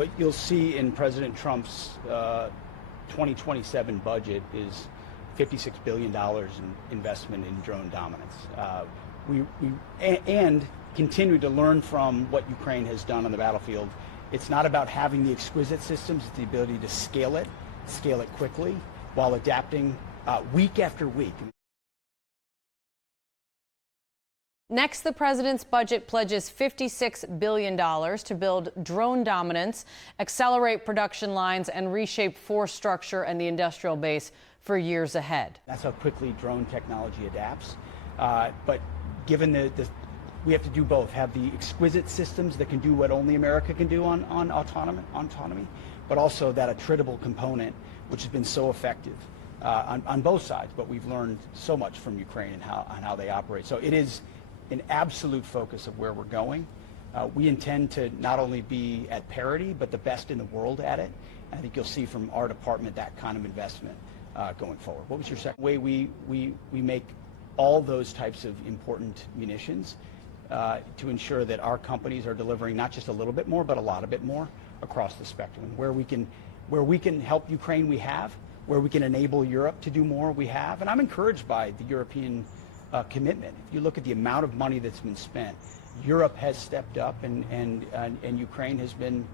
What you'll see in President Trump's 2027 budget is $56 billion in investment in drone dominance. And continue to learn from what Ukraine has done on the battlefield. It's not about having the exquisite systems, it's the ability to scale it quickly while adapting week after week. Next, the president's budget pledges $56 billion to build drone dominance, accelerate production lines, and reshape force structure and the industrial base for years ahead. That's how quickly drone technology adapts. But given we have to do both, have the exquisite systems that can do what only America can do on autonomy, but also that attritable component, which has been so effective on both sides. But we've learned so much from Ukraine and how they operate. So it is an absolute focus of where we're going. We intend to not only be at parity, but the best in the world at it. I think you'll see from our department that kind of investment going forward. What was your second way? We make all those types of important munitions to ensure that our companies are delivering not just a little bit more, but a lot of it more across the spectrum. Where we can help Ukraine, we have. Where we can enable Europe to do more, we have. And I'm encouraged by the European commitment. If you look at the amount of money that's been spent, Europe has stepped up, and Ukraine has been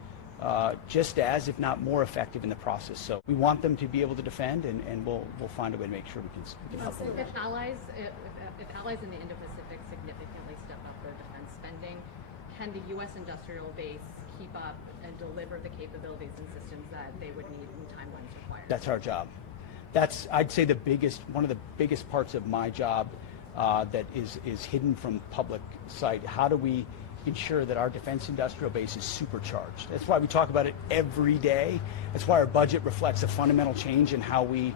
just as, if not more, effective in the process. So we want them to be able to defend, and we'll find a way to make sure we can help them. If allies in the Indo-Pacific significantly step up their defense spending, can the U.S. industrial base keep up and deliver the capabilities and systems that they would need in time when it's required? That's our job. That's, I'd say, one of the biggest parts of my job that is hidden from public sight. How do we ensure that our defense industrial base is supercharged? That's why we talk about it every day. That's why our budget reflects a fundamental change in how we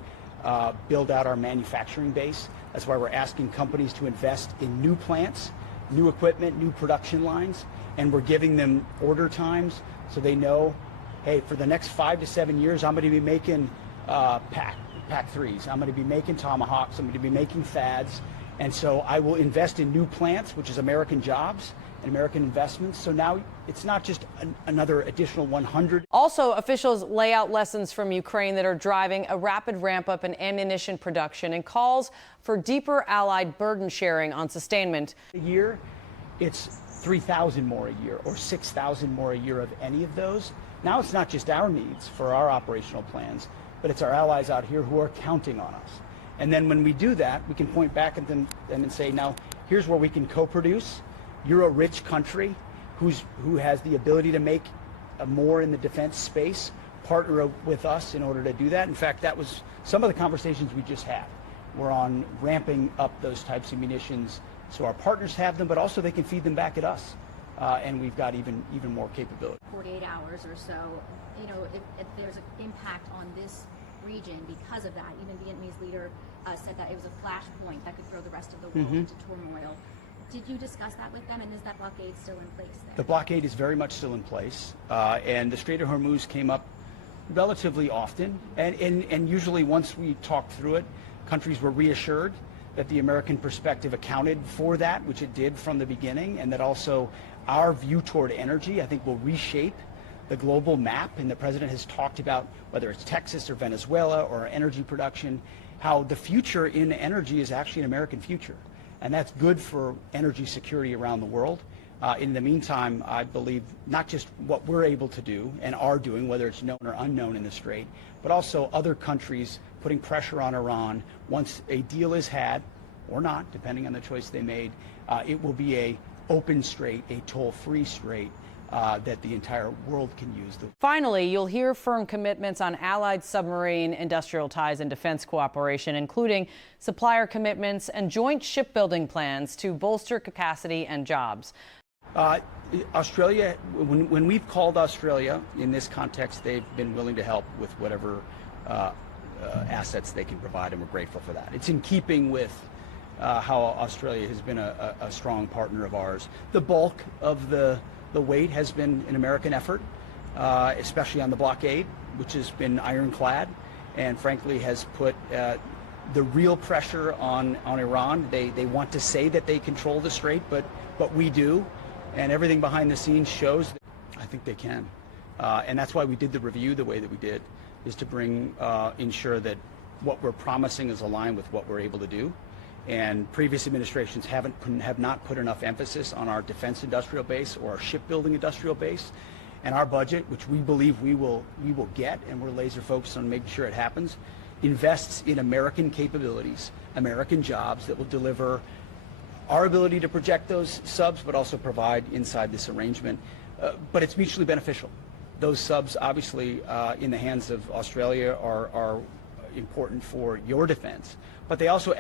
build out our manufacturing base. That's why we're asking companies to invest in new plants, new equipment, new production lines, and we're giving them order times so they know, hey, for the next 5 to 7 years, I'm going to be making PAC-3s. I'm going to be making Tomahawks. I'm going to be making THAADs. And so I will invest in new plants, which is American jobs and American investments. So now it's not just another additional 100. Also, officials lay out lessons from Ukraine that are driving a rapid ramp up in ammunition production and calls for deeper allied burden sharing on sustainment. A year, it's 3,000 more a year or 6,000 more a year of any of those. Now it's not just our needs for our operational plans, but it's our allies out here who are counting on us. And then when we do that, we can point back at them and say, now, here's where we can co-produce. You're a rich country who has the ability to make more in the defense space. Partner with us in order to do that. In fact, that was some of the conversations we just had. We're on ramping up those types of munitions so our partners have them, but also they can feed them back at us. And we've got even more capability. 48 hours or so, you know, if there's an impact on this region because of that. Even Vietnamese leader said that it was a flashpoint that could throw the rest of the world into turmoil. Did you discuss that with them, and is that blockade still in place there? The blockade is very much still in place, and the Strait of Hormuz came up relatively often, and usually once we talked through it, countries were reassured that the American perspective accounted for that, which it did from the beginning, and that also our view toward energy, I think, will reshape the global map. And the president has talked about whether it's Texas or Venezuela or energy production, how the future in energy is actually an American future. And that's good for energy security around the world. In the meantime, I believe not just what we're able to do and are doing, whether it's known or unknown in the Strait, but also other countries putting pressure on Iran. Once a deal is had, or not, depending on the choice they made, it will be a open strait, a toll-free strait that the entire world can use. Finally, you'll hear firm commitments on allied submarine industrial ties and defense cooperation, including supplier commitments and joint shipbuilding plans to bolster capacity and jobs. Australia, when we've called Australia in this context, they've been willing to help with whatever assets they can provide, and we're grateful for that. It's in keeping with how Australia has been a strong partner of ours. The bulk of the weight has been an American effort, especially on the blockade, which has been ironclad and frankly has put the real pressure on Iran. They want to say that they control the strait, but we do, and everything behind the scenes shows that I think they can. And that's why we did the review the way that we did, is to ensure that what we're promising is aligned with what we're able to do. And previous administrations have not put enough emphasis on our defense industrial base or our shipbuilding industrial base. And our budget, which we believe we will get, and we're laser focused on making sure it happens, invests in American capabilities, American jobs that will deliver our ability to project those subs, but also provide inside this arrangement. But it's mutually beneficial. Those subs, obviously, in the hands of Australia are important for your defense, but they also